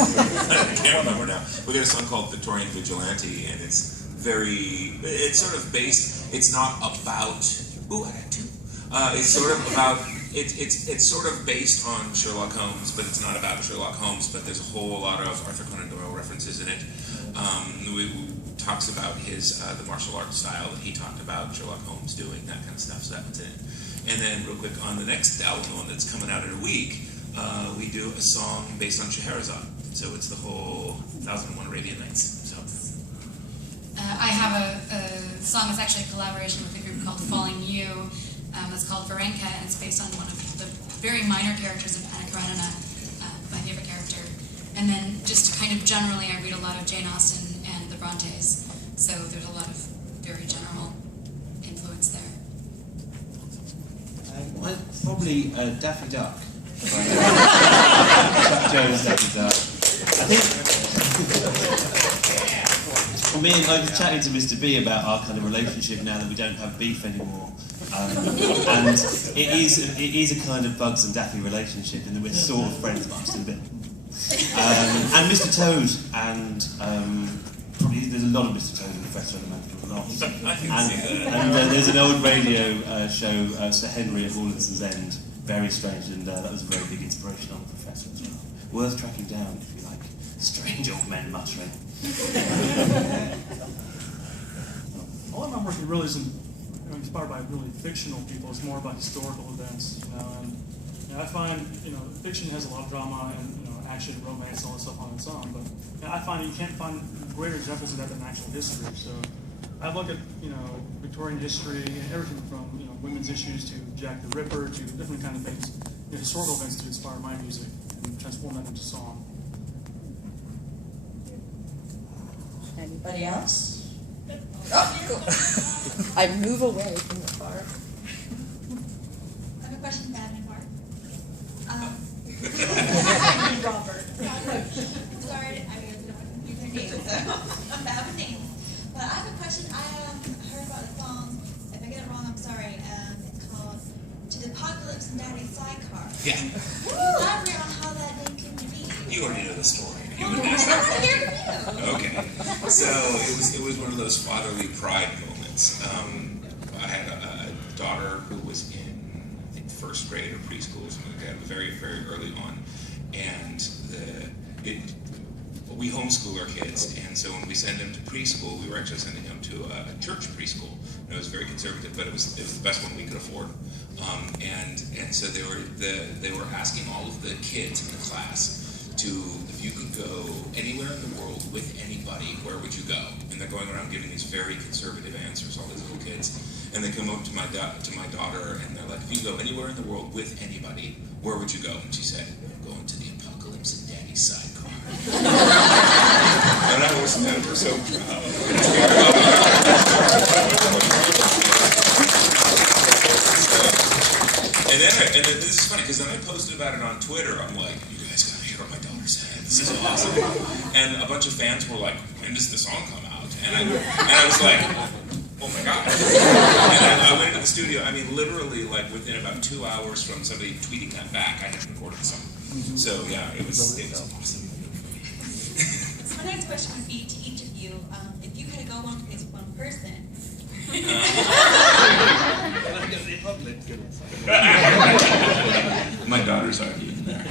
I can't remember now. We got a song called Victorian Vigilante, and it's sort of based, it's not about, ooh, I had two. It's sort of about, it's sort of based on Sherlock Holmes, but it's not about Sherlock Holmes, but there's a whole lot of Arthur Conan Doyle references in it. Talks about the martial arts style that he talked about Sherlock Holmes doing, that kind of stuff, so that one's in it. And then real quick, on the next album, the one that's coming out in a week, we do a song based on Scheherazade. So it's the whole 1001 Arabian Nights. So I have a song that's actually a collaboration with a group called Falling You. It's called Varenka, and it's based on one of the very minor characters of Anna Karenina, my favorite character. And then just kind of generally, I read a lot of Jane Austen and the Brontes, so there's a lot of very general influence there. Well, probably Daffy Duck. Chuck Jones, Daffy Duck. I think for me, I was chatting to Mr. B about our kind of relationship now that we don't have beef anymore. And it is a kind of Bugs and Daffy relationship in that we're sort of friends, but I'm still a bit. And Mr. Toad, and probably there's a lot of Mr. Toad in Professor and the Man from the Lost. And there's an old radio show, Sir Henry at Rawlinson's End, very strange, and that was a very big inspiration on the Professor as well. Worth tracking down if you like strange old men muttering. A lot of my work really isn't inspired by really fictional people. It's more about historical events, and I find fiction has a lot of drama and action, romance, all that stuff on its own. But I find you can't find greater examples of that than actual history. So I look at Victorian history and everything from women's issues to Jack the Ripper to different kind of things, historical events to inspire my music and transform that into song. Anybody else? Oh, cool. I move away from the bar. I have a question for Adam and Mark. Robert. Sorry, I don't know your name. Bad with names. But I have a question. I heard about a song. If I get it wrong, I'm sorry. It's called "To the Apocalypse and Daddy's Sidecar." yeah, Elaborate on how that name came to be. you already know the story. I want to hear from you. Okay, so it was one of those fatherly pride moments. I had a daughter who was in, I think, first grade or preschool or something like that, very, very early on, and we homeschool our kids, and so when we send them to preschool, we were actually sending them to a church preschool. And it was very conservative, but it was the best one we could afford. And so they were asking all of the kids in the class to, if you could go anywhere in the world with anybody, where would you go? And they're going around giving these very conservative answers, all these little kids. And they come up to my daughter, and they're like, if you could go anywhere in the world with anybody, where would you go? And she said, I'm going to the Apocalypse and Daddy's Sidecar. And I was never so proud. And then this is funny, because then I posted about it on Twitter. I'm like, you guys gotta hear what my daughter said. This is awesome. And a bunch of fans were like, when does the song come out? And I was like, oh my God. And I went into the studio, I mean, literally, like, within about 2 hours from somebody tweeting that back, I had recorded the song. So, yeah, it was awesome. So my next question would be to each of you, if you had to go one place with one person, my daughters aren't even there.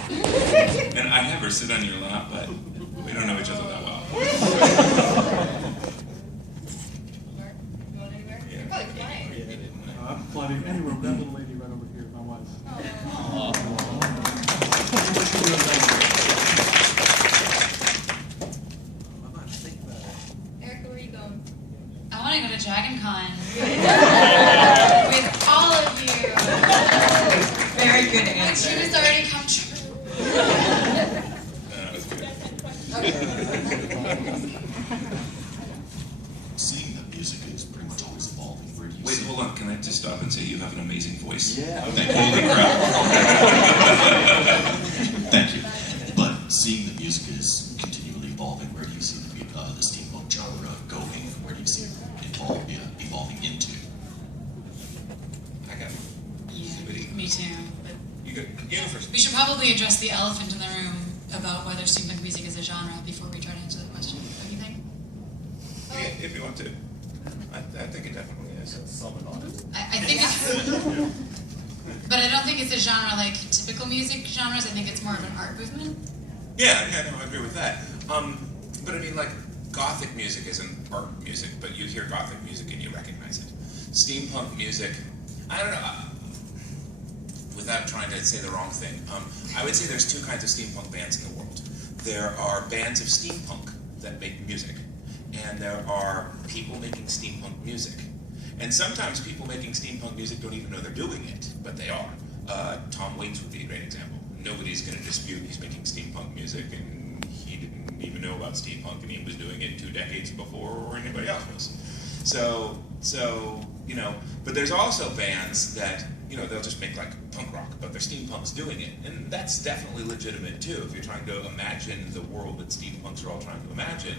And I have her sit on your lap, but we don't know each other that well. I'm flying anywhere with that little lady right over here, my wife. Erica, where are you going? I want to go to Dragon Con with all of you. Very good My answer. dream has already come true. That was good. Seeing that music is pretty much always evolving. Where do you Wait, see hold on. Can I just stop and say you have an amazing voice? Yeah. Holy crap. Thank you. But seeing that music is continually evolving, where do you see the steampunk genre going? Where do you see it evolving into? I got it. Yeah, me too. But You go first. we should probably address the elephant in the room about whether steampunk music is a if you want to. I think it definitely is. I think it's, but I don't think it's a genre like typical music genres. I think it's more of an art movement. Yeah, no, I agree with that. But I mean, like, Gothic music isn't art music, but you hear Gothic music and you recognize it. Steampunk music, I don't know, without trying to say the wrong thing, I would say there's two kinds of steampunk bands in the world. There are bands of steampunk that make music, and there are people making steampunk music. And sometimes people making steampunk music don't even know they're doing it, but they are. Tom Waits would be a great example. Nobody's going to dispute he's making steampunk music, and he didn't even know about steampunk, and he was doing it 2 decades before anybody else was. So you know, but there's also bands that, you know, they'll just make like punk rock, but they're steampunks doing it, and that's definitely legitimate too. If you're trying to imagine the world that steampunks are all trying to imagine,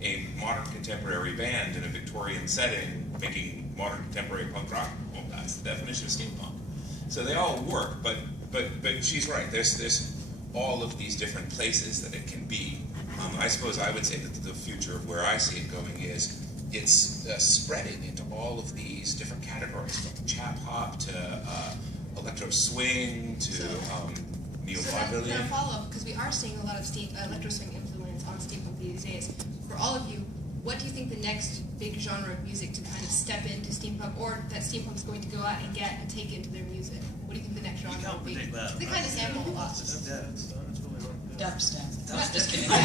a modern contemporary band in a Victorian setting making modern contemporary punk rock, well, that's the definition of steampunk. So they all work, but she's right. There's all of these different places that it can be. I suppose I would say that the future of where I see it going is it's spreading into all of these different categories, from chap hop to electro swing to neo So vaudevillian. that's a follow-up, because we are seeing a lot of electro swing influence on steampunk these days. For all of you, what do you think the next big genre of music to kind of step into steampunk, or that steampunk's going to go out and get and take into their music? What do you think the next genre You can't will be? predict that. They kind of sample a lot. Yeah. That's really hard. Dubstep. Just kidding. It's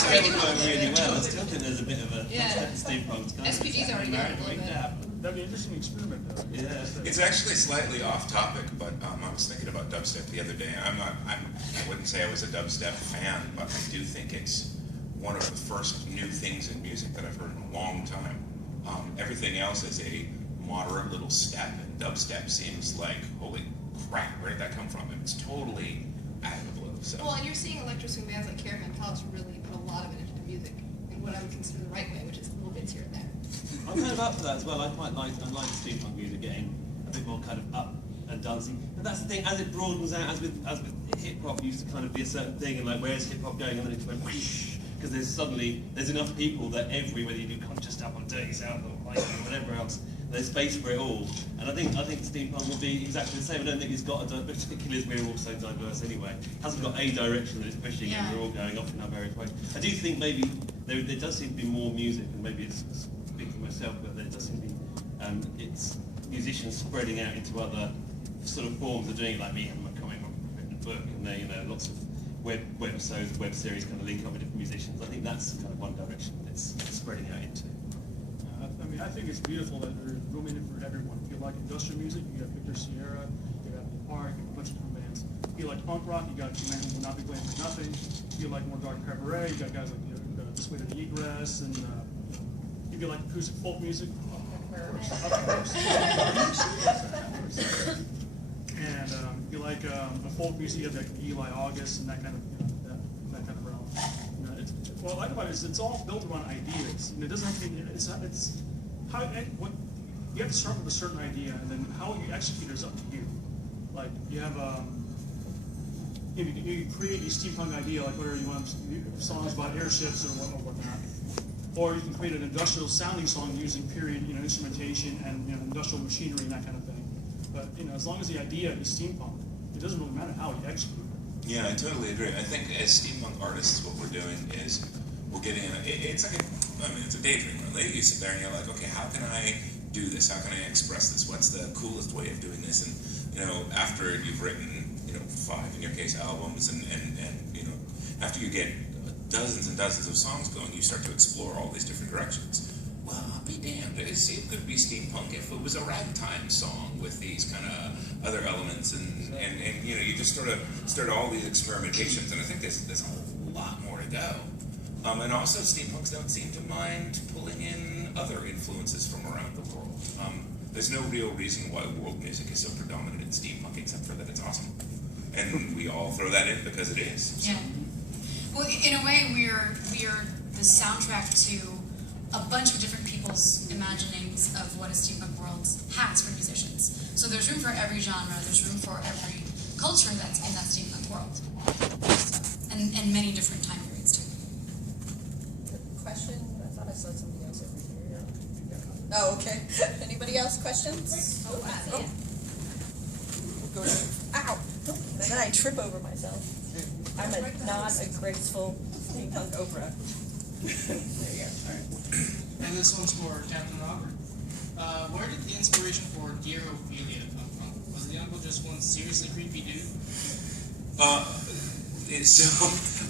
still going really well. I still think there's a bit of a Yeah. steampunk kind of SPG's already got it a little bit. That'd be an interesting experiment, though. Yeah. It's actually slightly off topic, but I was thinking about dubstep the other day. I wouldn't say I was a dubstep fan, but I do think it's one of the first new things in music that I've heard in a long time. Everything else is a moderate little step, and dubstep seems like, holy crap, where did that come from? And it's totally out of the blue. So. Well, and you're seeing electro swing bands like Caravan Palace really put a lot of it into the music in what I would consider the right way, which is little bits here and there. I'm kind of up for that as well. I like the steampunk music getting a bit more kind of up and dancing. But that's the thing, as it broadens out, as with hip hop used to kind of be a certain thing, and like where's hip hop going, and then it went whoosh, because there's enough people that whether you do conscious stuff or dirty south or like whatever else, there's space for it all. And I think steampunk will be exactly the same. I don't think it's got particularly as we're all so diverse anyway. It hasn't got a direction that it's pushing, Yeah. and we're all going off in our various ways. I do think maybe there does seem to be more music, and maybe it's speaking for myself, but there does seem to be it's musicians spreading out into other sort of forms of doing it, like me having my comic book, written a book, and there, lots of web series kind of linking up with different musicians. I think that's kind of one direction it's spreading out into. I mean, I think it's beautiful that there's room in it for everyone. If you like industrial music, you got Victor Sierra, you got Park, and a bunch of different bands. If you like punk rock, you got two men who will not be playing for nothing. If you like more dark cabaret, you got guys like This Way to the Egress, and if you like acoustic folk music, of course. And if you like the folk music, you have like Eli August and that kind of that kind of realm. What I like about it is it's all built around ideas, and it doesn't have to be. It's how what you have to start with a certain idea, and then how you execute is up to you. Like you have you create a steampunk idea, like whether you want songs about airships or whatnot, or you can create an industrial sounding song using period instrumentation and industrial machinery and that kind of thing. But as long as the idea is steampunk, it doesn't really matter how you execute it. Yeah, I totally agree. I think as steampunk artists, what we're doing is we're getting it's like it's a daydream. Really. You sit there and you're like, okay, how can I do this? How can I express this? What's the coolest way of doing this? And after you've written 5 in your case albums, and after you get dozens and dozens of songs going, you start to explore all these different directions. Well, I'll be damned. It could be steampunk if it was a ragtime song with these kind of other elements, and you just sort of start all these experimentations, and I think there's a lot more to go. And also, steampunks don't seem to mind pulling in other influences from around the world. There's no real reason why world music is so predominant in steampunk, except for that it's awesome, and we all throw that in because it is. So. Yeah. Well, in a way, we are the soundtrack to a bunch of different people's imaginings of what a steampunk world has for musicians. So there's room for every genre, there's room for every culture that's in that steampunk world. So, and many different time periods too. Question? Oh, okay. Anybody else questions? Oh, wow. Go ow! And then I trip over myself. I'm not a graceful steampunk opera. There you go. All right. And this one's for Captain Robert. Where did the inspiration for Dear Ophelia come from? Was the uncle just one seriously creepy dude?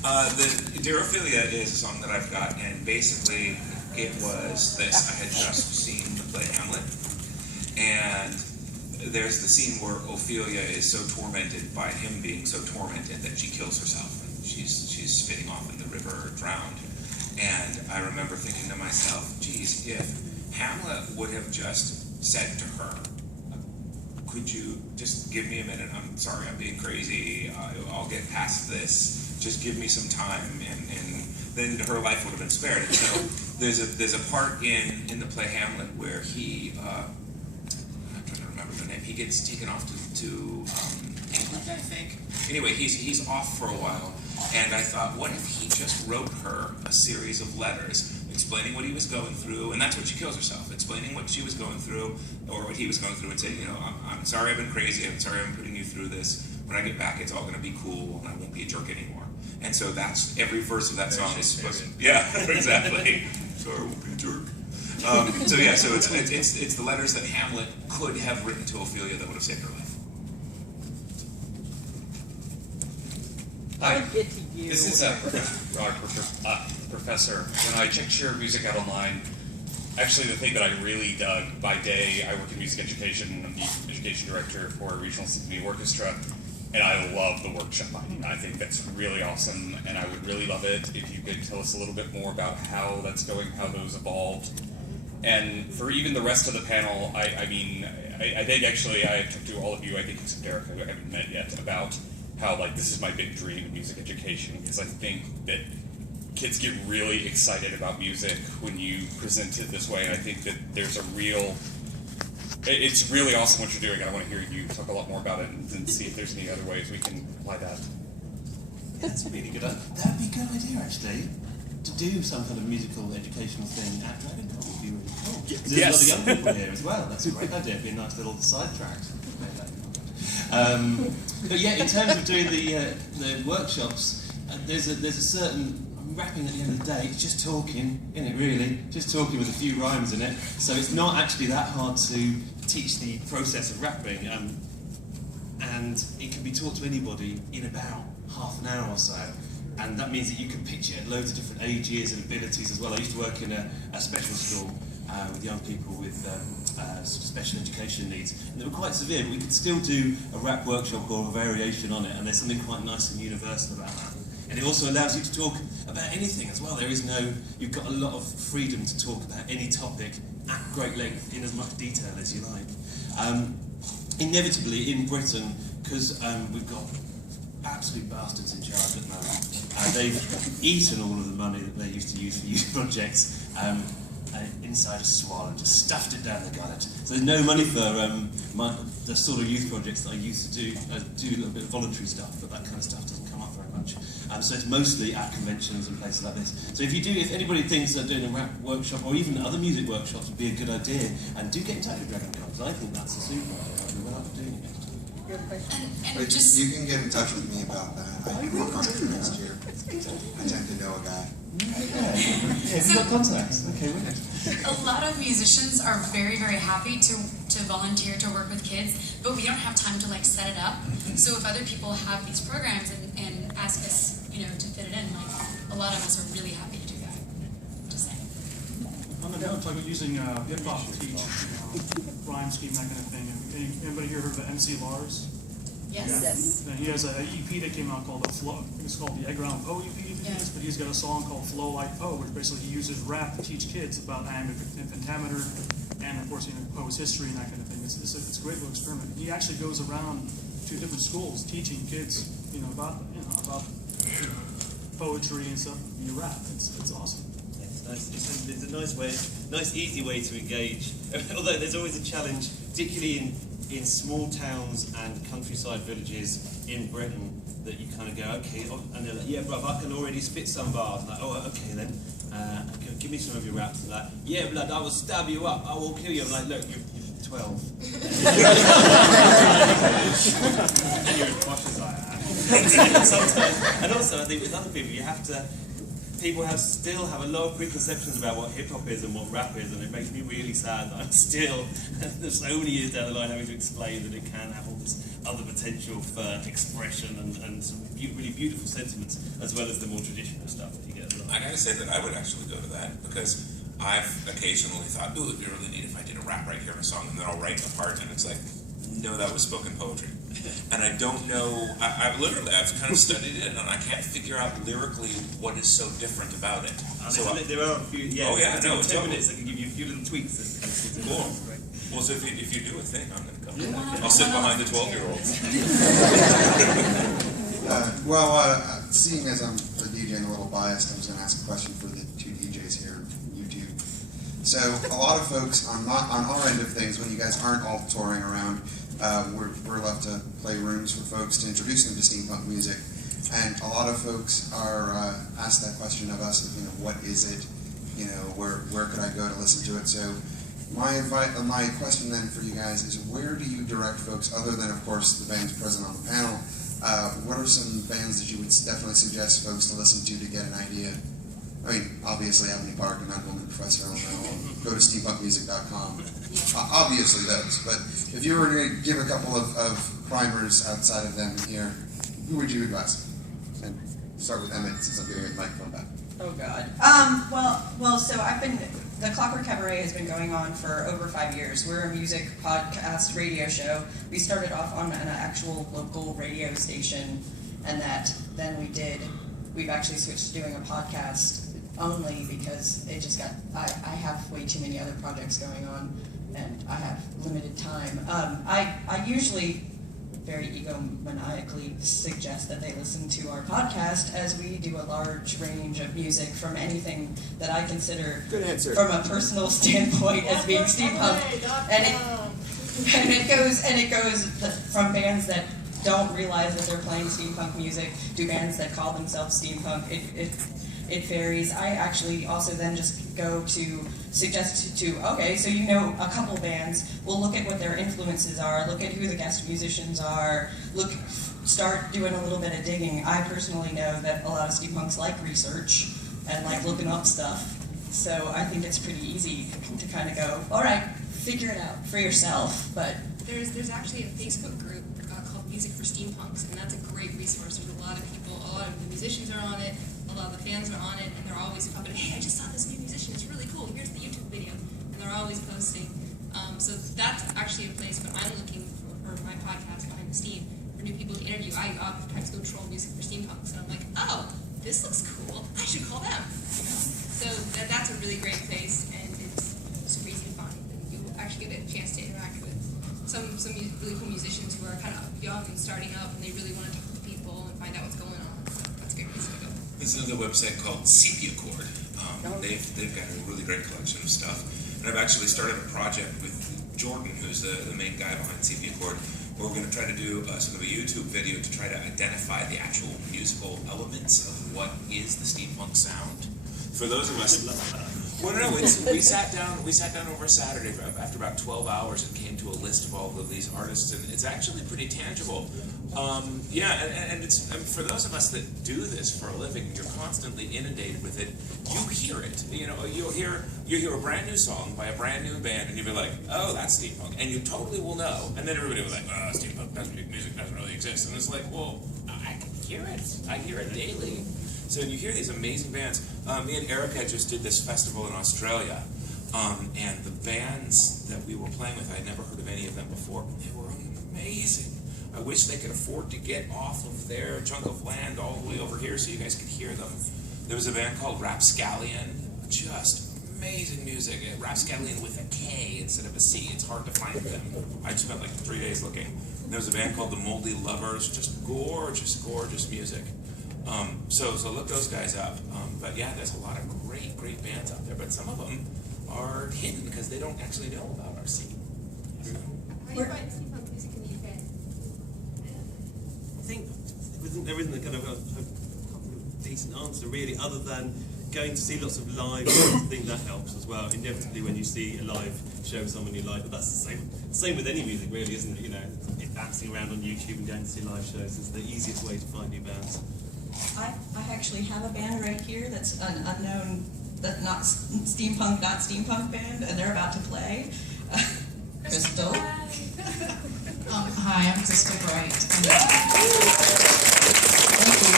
The Dear Ophelia is a song that I've got, and basically it was this. I had just seen the play Hamlet, and there's the scene where Ophelia is so tormented by him being so tormented that she kills herself, and she's spitting off in the river, drowned. And I remember thinking to myself, geez, if Hamlet would have just said to her, could you just give me a minute? I'm sorry, I'm being crazy. I'll get past this. Just give me some time, and then her life would have been spared. And so there's a part in the play Hamlet where he, I'm trying to remember the name. He gets taken off to England, I think. Anyway, he's off for a while, and I thought, what if he just wrote her a series of letters explaining what he was going through, and that's when she kills herself, explaining what she was going through, or what he was going through, and saying, I'm sorry I've been crazy, I'm sorry I'm putting you through this. When I get back, it's all going to be cool, and I won't be a jerk anymore. And so that's, every verse of that song is supposed to, yeah, exactly. Sorry, I won't be a jerk. So it's the letters that Hamlet could have written to Ophelia that would have saved her life. Hi, Get to you. this is Professor. When I checked your music out online, actually the thing that I really dug, by day I work in music education, I'm the education director for a regional symphony orchestra, and I love the workshop. I think that's really awesome, and I would really love it if you could tell us a little bit more about how that's going, how those evolved. And for even the rest of the panel, I think actually I talked to all of you, I think except Derek, who I haven't met yet, about how this is my big dream in music education, because I think that kids get really excited about music when you present it this way, and I think that there's it's really awesome what you're doing, and I want to hear you talk a lot more about it and see if there's any other ways we can apply that. That's really good. That'd be a good idea, actually. To do some kind of musical educational thing at DragonCon would be really cool. There's a lot of young people here as well. That's a great idea. It'd be a nice little sidetrack. But yeah, in terms of doing the workshops, there's a certain rapping at the end of the day. It's just talking, isn't it? Really, just talking with a few rhymes in it. So it's not actually that hard to teach the process of rapping, and it can be taught to anybody in about half an hour or so. And that means that you can picture loads of different ages and abilities as well. I used to work in a special school with young people with special education needs, and they were quite severe, but we could still do a rap workshop or a variation on it, and there's something quite nice and universal about that. And it also allows you to talk about anything as well. You've got a lot of freedom to talk about any topic at great length in as much detail as you like. Inevitably in Britain, because we've got absolute bastards in charge at the moment, they've eaten all of the money that they used to use for youth projects inside a swallow and just stuffed it down the gullet. So there's no money for the sort of youth projects that I used to do. I do a little bit of voluntary stuff, but that kind of stuff doesn't come up very much. So it's mostly at conventions and places like this. So if anybody thinks that doing a rap workshop or even other music workshops would be a good idea, and do get in touch with DragonCon, because I think that's a super idea. We're not doing it next time. And just You can get in touch with me about that. I can work on it for next year. I tend to know a guy. Yeah, you've got contacts. Okay, wicked. a lot of musicians are very, very happy to volunteer to work with kids, but we don't have time to set it up. So if other people have these programs and ask us, to fit it in, a lot of us are really happy to do that. Just saying. On the note, talking about using hip-hop to teach, rhyme scheme, that kind of thing. Anybody here heard of MC Lars? Yes. Yes. And he has an EP that came out called I think it's called the Egg Round Poe EP, but he's got a song called Flow Like Poe, which basically he uses rap to teach kids about iambic pentameter, and of course, Poe's history and that kind of thing. It's a great little experiment. He actually goes around to different schools teaching kids, about poetry and stuff via rap. It's awesome. It's nice. It's a nice easy way to engage. Although there's always a challenge, particularly in small towns and countryside villages in Britain that you kind of go, okay, and they're like, yeah, bruv, I can already spit some bars. Like, oh, okay then, give me some of your raps. And like, yeah, blood, I will stab you up, I will kill you. I'm like, look, you're 12. And you're as posh as I am. Sometimes, and also I think with other people, you have to, people still have a lot of preconceptions about what hip-hop is and what rap is, and it makes me really sad that I'm still, so many years down the line, having to explain that it can have all this other potential for expression and some really beautiful sentiments, as well as the more traditional stuff that you get. I gotta say that I would actually go to that, because I've occasionally thought, ooh, it'd be really neat if I did a rap right here in a song, and then I'll write a part, and it's like, no, that was spoken poetry. And I don't know, I've kind of studied it, and I can't figure out lyrically what is so different about it. There are a few, yeah, oh yeah, no, 10 minutes I can give you a few little tweaks. Cool. Well, so if you do a thing, I'm going to come. I'll sit behind the 12-year-olds. Seeing as I'm the DJ and a little biased, I was going to ask a question for the two DJs here on YouTube. So a lot of folks on our end of things, when you guys aren't all touring around, we're left to play rooms for folks to introduce them to steampunk music, and a lot of folks are asked that question of us, of, what is it, where could I go to listen to it? So my question then for you guys is, where do you direct folks, other than of course the bands present on the panel? What are some bands that you would definitely suggest folks to listen to get an idea? I mean, obviously Ebony Park and That Woman, Professor Elemental, go to steampunkmusic.com. Obviously those, but if you were going to give a couple of primers outside of them here, who would you advise? And start with Emmett, since I'm giving the microphone back. Oh God. So the Clockwork Cabaret has been going on for over 5 years. We're a music podcast radio show. We started off on an actual local radio station, and we've actually switched to doing a podcast only because it just I have way too many other projects going on, and I have limited time. I usually very egomaniacally suggest that they listen to our podcast, as we do a large range of music, from anything that I consider, from a personal standpoint, as being steampunk, and it goes from bands that don't realize that they're playing steampunk music to bands that call themselves steampunk. It varies. I actually also then just go to suggest to okay, so a couple bands. We'll look at what their influences are, look at who the guest musicians are, start doing a little bit of digging. I personally know that a lot of steampunks like research and like looking up stuff, so I think it's pretty easy to kind of go, all right, figure it out for yourself. But there's actually a Facebook group called Music for Steampunks, and that's a great resource. There's a lot of people, a lot of the musicians are on it, a lot of the fans are on it, and they're always popping, hey, I just saw this new musician, it's really cool, here's the YouTube video, and they're always posting. So that's actually a place when I'm looking for my podcast, Behind the Steam, for new people to interview. I try to go troll Music for Steampunks, and I'm like, oh, this looks cool, I should call them. So that's a really great place, and it's super easy to find, and you actually get a chance to interact with some really cool musicians who are kind of young and starting up, and they really want to talk to people and find out what's going on. So that's a great place to go. There's another website called Sepia Chord. They've got a really great collection of stuff, and I've actually started a project with Jordan, who's the main guy behind Sepia Chord, where we're going to try to do sort of a YouTube video to try to identify the actual musical elements of what is the steampunk sound. For those of us, well, no, we sat down over Saturday after about 12 hours and came to a list of all of these artists, and it's actually pretty tangible. And for those of us that do this for a living, you're constantly inundated with it. You hear it. You'll hear a brand new song by a brand new band, and you'll be like, oh, that's steampunk, and you totally will know. And then everybody will be like, oh, steampunk music doesn't really exist, and it's like, well, I can hear it. I hear it daily. So you hear these amazing bands. Me and Erica just did this festival in Australia, and the bands that we were playing with, I had never heard of any of them before. They were amazing. I wish they could afford to get off of their chunk of land all the way over here so you guys could hear them. There was a band called Rapscallion, just amazing music. Rapscallion with a K instead of a C. It's hard to find them. I just spent like 3 days looking. And there was a band called the Moldy Lovers, just gorgeous, gorgeous music. So look those guys up. But yeah, there's a lot of great bands out there, but some of them are hidden because they don't actually know about our scene. How do you find steampunk think there isn't a kind of a decent answer really, other than going to see lots of live shows. I think that helps as well. Inevitably, when you see a live show of someone you like, but that's the same with any music, really, isn't it? You know, bouncing around on YouTube and going to see live shows is the easiest way to find new bands. I actually have a band right here that's an unknown, not steampunk band, and they're about to play. Crystal. Hi, I'm Crystal Bright. Thank you.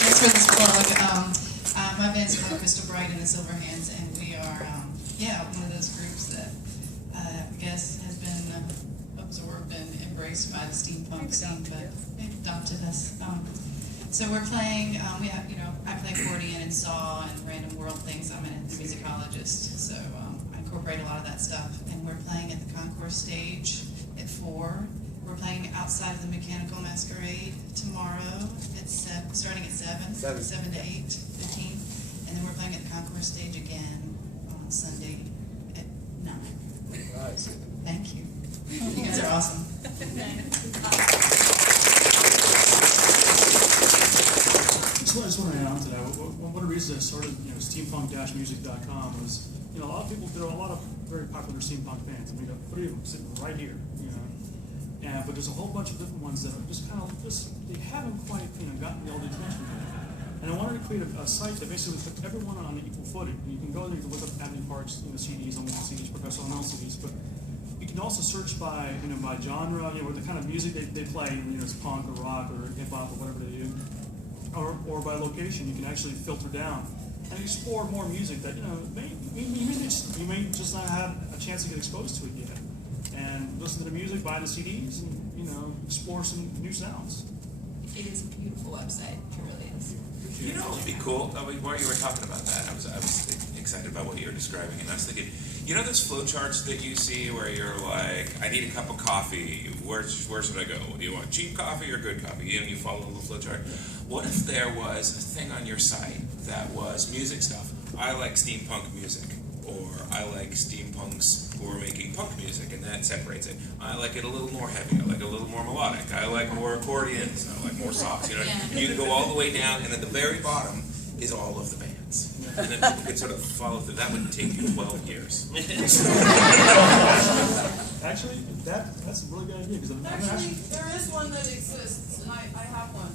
Thanks for this plug. My band's called Crystal Bright and the Silver Hands, and we are, one of those groups that I guess has been absorbed and embraced by the steampunk scene, but they've adopted us. So we're playing. I play accordion and saw and random world things. I'm a musicologist, so I incorporate a lot of that stuff. And we're playing at the Concourse stage at 4. We're playing outside of the Mechanical Masquerade tomorrow. It's starting at 7 to 8:15, and then we're playing at the Concourse stage again on Sunday at 9. Thank you. You guys are awesome. I just want to add on to that. One of the reasons I started, steampunk-music.com was, a lot of people, there are a lot of very popular steampunk bands, and we got 3 of them sitting right here, but there's a whole bunch of different ones that are just they haven't quite, gotten all the attention yet. And I wanted to create a site that basically put everyone on an equal footing. You can go there, you can look up Avenue Park's, CDs, unlimited CDs, Professional CDs, but you can also search by, by genre, the kind of music they play, it's punk or rock or hip hop or whatever they do. Or by location, you can actually filter down and explore more music that you may just not have a chance to get exposed to it yet, and listen to the music, buy the CDs, and explore some new sounds. It is a beautiful website. It really is. It would be cool. While you were talking about that, I was excited about what you were describing, and I was thinking, those flowcharts that you see where you're like, I need a cup of coffee. Where should I go? Do you want cheap coffee or good coffee? And you follow the flowchart. What if there was a thing on your site that was music stuff? I like steampunk music, or I like steampunks who are making punk music, and that separates it. I like it a little more heavy. I like it a little more melodic. I like more accordions. I like more softs. You can go all the way down, and at the very bottom is all of the bands. And then people could sort of follow through. That would take you 12 years. Actually, that's a really good idea. Because there is one that exists, and I have one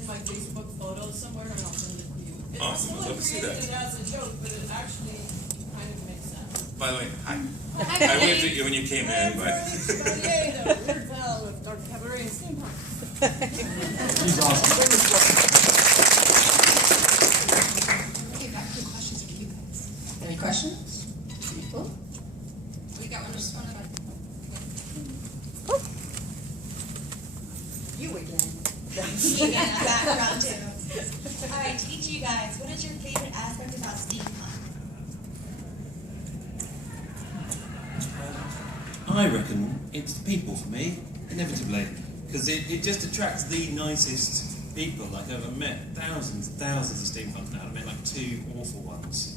in my Facebook photos somewhere, and I'll send it to you. Awesome. I'd love to see that. It's as a joke, but it actually kind of makes sense. By the way, hi. I waved at you when you came in, but... Yay, the weird pal with Dark Cabaret and Steampunk. He's awesome. Okay, back to questions for you guys. Any questions? People? We got one just one about. You again. You got background too. All right, to each of you guys, what is your favorite aspect about steampunk? I reckon it's the people for me, inevitably, because it just attracts the nicest people. Like I've met thousands and thousands of steampunk now. I met like 2 awful ones.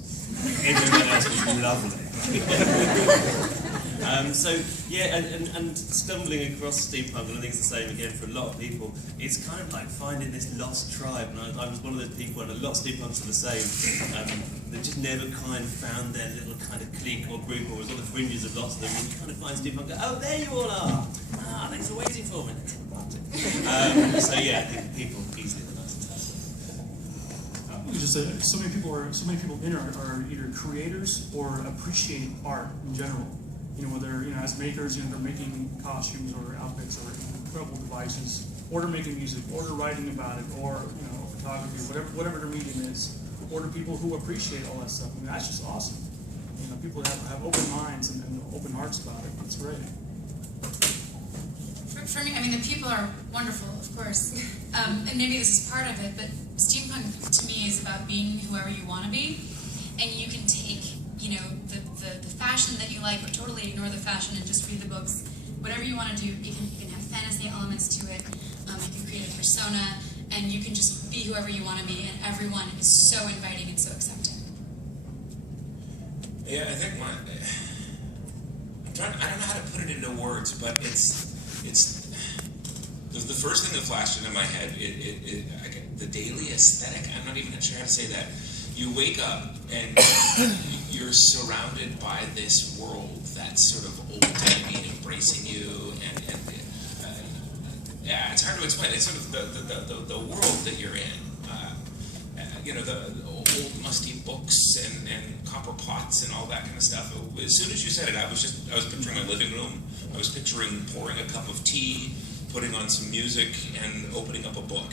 Everyone else was lovely. And stumbling across steampunk, and I think it's the same again for a lot of people, it's kind of like finding this lost tribe, and I was one of those people, and a lot of steampunks are the same, they just never kind of found their little kind of clique or group, or was on the fringes of lots of them, and you kind of find steampunk, oh, there you all are! Ah, thanks for waiting for me. I think people easily the nicest. Just so many people in are either creators or appreciate art in general. Whether as makers, they're making costumes or outfits or incredible devices, or they're making music, or they're writing about it, or photography, whatever their medium is, or the people who appreciate all that stuff. That's just awesome. People have open minds and open hearts about it. It's great. For me, the people are wonderful, of course, and maybe this is part of it, but steampunk to me is about being whoever you want to be, and you can take, the fashion that you like, but totally ignore the fashion and just read the books. Whatever you want to do, you can have fantasy elements to it, you can create a persona, and you can just be whoever you want to be, and everyone is so inviting and so accepting. Yeah, I think I don't know how to put it into words, but it's The first thing that flashed into my head, the daily aesthetic. I'm not even sure how to say that. You wake up and you're surrounded by this world that's sort of old-timey and embracing you, and yeah, it's hard to explain. It's sort of the world that you're in. The old musty books and copper pots and all that kind of stuff. As soon as you said it, I was picturing my living room. I was picturing pouring a cup of tea, putting on some music, and opening up a book.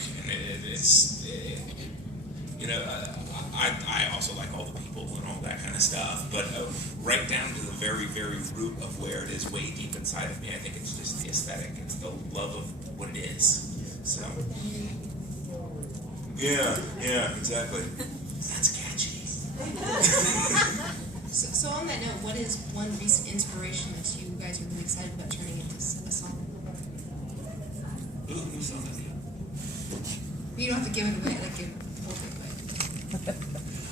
And I also like all the people and all that kind of stuff. But right down to the very, very root of where it is, way deep inside of me, I think it's just the aesthetic. It's the love of what it is. So. Yeah, exactly. That's catchy. So on that note, what is one recent inspiration that you guys are really excited about turning into a song? Ooh, new song. You don't have to give it away, like give the whole thing away.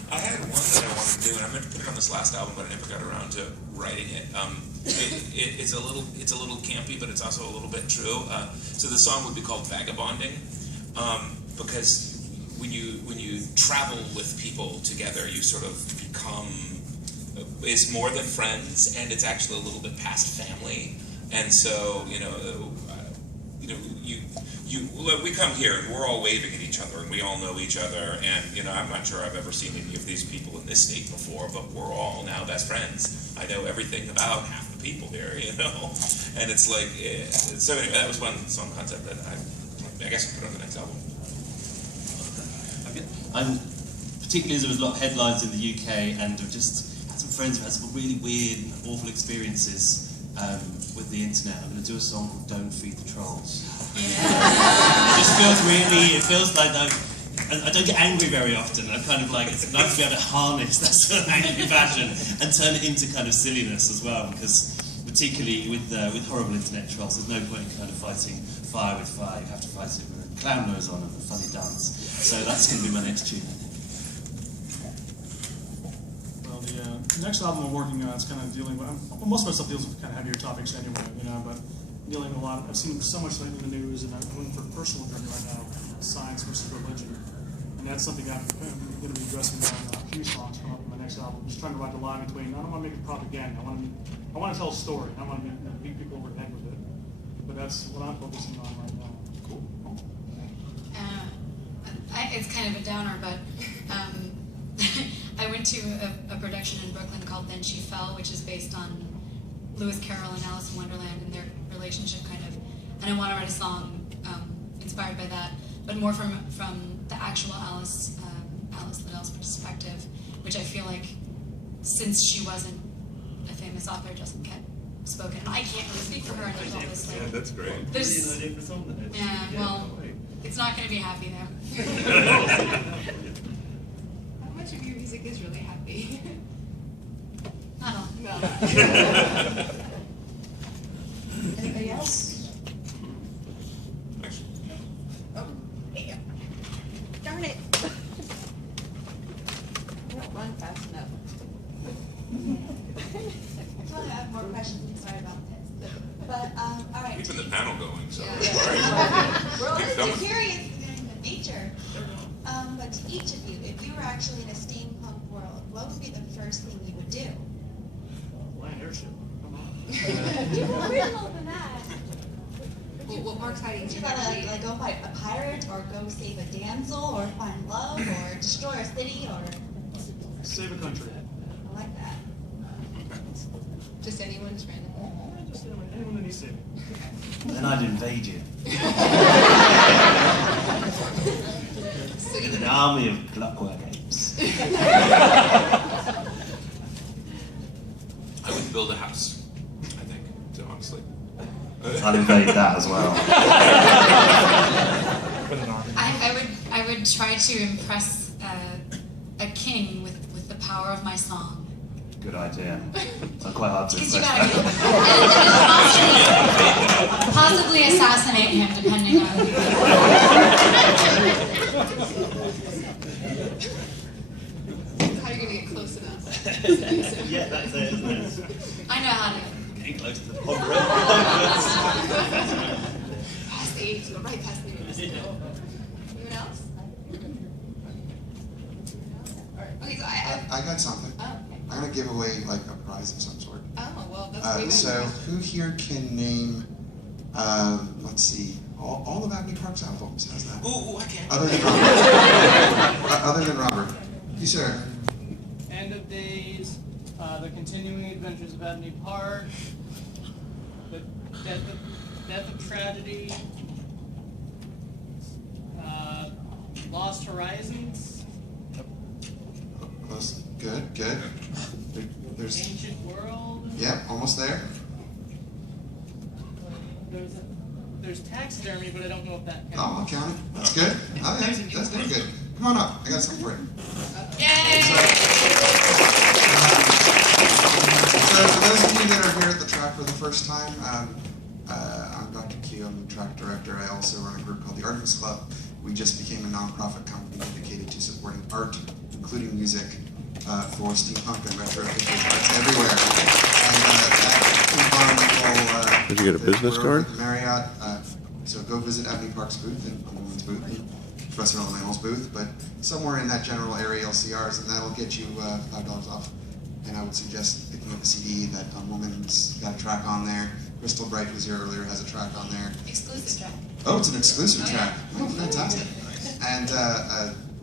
I had one that I wanted to do, and I meant to put it on this last album, but I never got around to writing it. It's a little campy, but it's also a little bit true. So the song would be called Vagabonding, because when you travel with people together, you sort of become, it's more than friends, and it's actually a little bit past family. And so we come here and we're all waving at each other and we all know each other, and I'm not sure I've ever seen any of these people in this state before, but we're all now best friends. I know everything about half the people here, and it's like, so anyway, that was one song concept that I guess I'll put on the next album. Particularly as there was a lot of headlines in the UK, and I've just had some friends who had some really weird and awful experiences with the internet. I'm going to do a song called Don't Feed the Trolls. It feels like I don't get angry very often. I'm kind of like, it's nice to be able to harness that sort of angry passion and turn it into kind of silliness as well, because particularly with horrible internet trolls, there's no point in kind of fighting fire with fire. You have to fight it with a clown nose on and a funny dance. So that's going to be my next tune, I think. Well, the next album we're working on is kind of dealing with, most of my stuff deals with kind of heavier topics anyway, but dealing with a lot, I've seen so much lately in the news, and I'm going for a personal journey right now, science versus religion. And that's something I'm going to be addressing on a few songs coming up in my next album. Just trying to write the line between, I don't want to make it propaganda, I want to tell a story, I want to beat people over the head with it. But that's what I'm focusing on right now. Cool. It's kind of a downer, but I went to a production in Brooklyn called Then She Fell, which is based on Lewis Carroll and Alice in Wonderland and their relationship, kind of. And I want to write a song inspired by that, but more from the actual Alice Liddell's perspective, which I feel like, since she wasn't a famous author, doesn't get spoken. I can't really speak for her, and there's all this. Yeah, that's great. Yeah, well, it's not going to be happy though. How much of your music is really happy? Not all. No. Anybody else? Oh, yeah. Darn it. I don't run fast enough. I have more questions. Sorry about this. But all right. Keeping the panel going, so. We're always curious in nature. But to each of you, if you were actually in a steampunk world, what would be the first thing you would do? Fly an airship. Come on. You were original than that. What more exciting? Would you like go fight a pirate, or go save a damsel, or find love, or destroy a city, or Save a country. I like that. Just anyone, just random. Just anyone that needs saving. Then I'd invade you. With an army of clockwork apes. I would build a house, I think, so honestly. I'll invade that as well. I would try to impress a king with the power of my song. Good idea. So quite hard to Because you impress gotta that. possibly assassinate him, depending on. How are you going to get close enough? Yeah, that's it, isn't it? I know how to. Getting close to the pond. Past the 80s to go right past the movies. Anyone else? Okay, so I got something. Oh, okay. I'm gonna give away like a prize of some sort. Oh, well, that's way So better. who here can name? Let's see. All of Abney Park's albums. How's that? Ooh, I can't. Other than Robert. Other than Robert. You, sir. End of Days, The Continuing Adventures of Abney Park, The Death of Tragedy, Lost Horizons, Good. There's. Ancient World. Yep, almost there. There's Taxidermy, but I don't know if that counts. Oh, I'll count it. That's good. Oh, that's very good. Come on up. I got something for you. Yay! So for those of you that are here at the track for the first time, I'm Dr. Q. I'm the track director. I also run a group called the Artists Club. We just became a nonprofit company dedicated to supporting art, including music, for steampunk and retro vintage arts everywhere. And Did you get a business card? Marriott. So go visit Abney Park's booth and Woman's booth and Professor Elemental's booth, but somewhere in that general area you'll see ours, and that'll get you $5 off. And I would suggest picking up a CD that Woman's got a track on there. Crystal Bright, who's here earlier, has a track on there. Exclusive track. Oh, it's an exclusive track. Oh, fantastic. And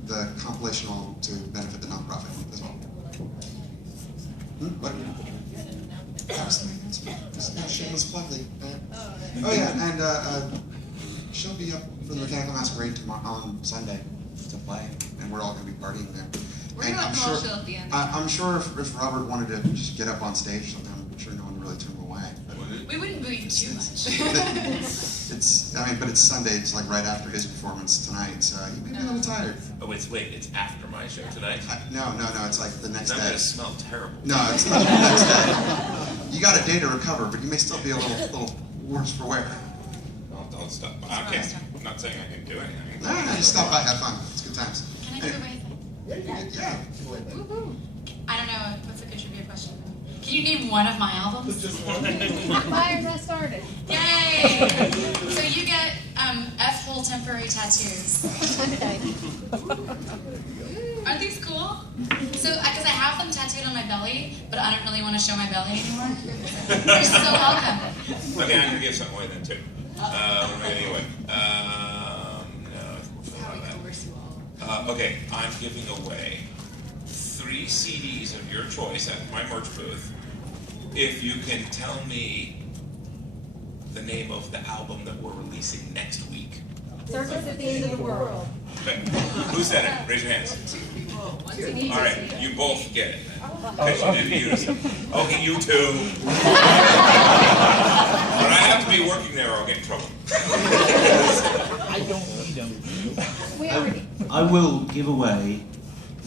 the compilation will to benefit the nonprofit as well. What? Shameless plug. Oh yeah, and she'll be up for the Mechanical Masquerade tomorrow on Sunday to play, and we're all going to be partying there. We're And going I'm to sure, show at the end. I'm sure if Robert wanted to just get up on stage, I'm sure no one really turned him away. But We wouldn't boo you too much. but it's Sunday. It's like right after his performance tonight, so he may be a little tired. Oh, wait, it's after my show tonight? No, it's like the next That day. would smell terrible. No, it's not the next day. You got a day to recover, but you may still be a little worse for wear. Don't stop. Okay, I'm not saying I can do anything. No, just stop by, have fun. It's good times. Can I give away anything? Yeah. Woo-hoo. I don't know. What's a good trivia question? Can you name one of my albums? Just one. Fires I started. Yay! So you get F-hole temporary tattoos. Aren't these cool? So, because I have them tattooed on my belly, but I don't really want to show my belly anymore. You're so welcome. Okay, I'm going to give something away then, too. What am I giving away? No. Okay, I'm giving away 3 CDs of your choice at my merch booth. If you can tell me the name of the album that we're releasing next week. Circus at the End of the World. Okay. Who said it? Raise your hands. All right, you both get it. Okay, so did unison. Okay, you two. But I have to be working there or I'll get in trouble. I don't need them. I will give away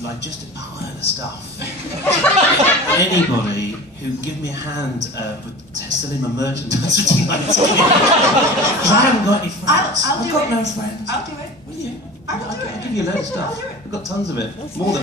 like just a pile of stuff. Anybody who can give me a hand with selling my merchandise for tonight. Because I haven't got any friends. I'll I've do got it. no friends. I'll do it. Will you? I will do it. I'll give you a load of stuff. I'll do it. I've got tons of it. More than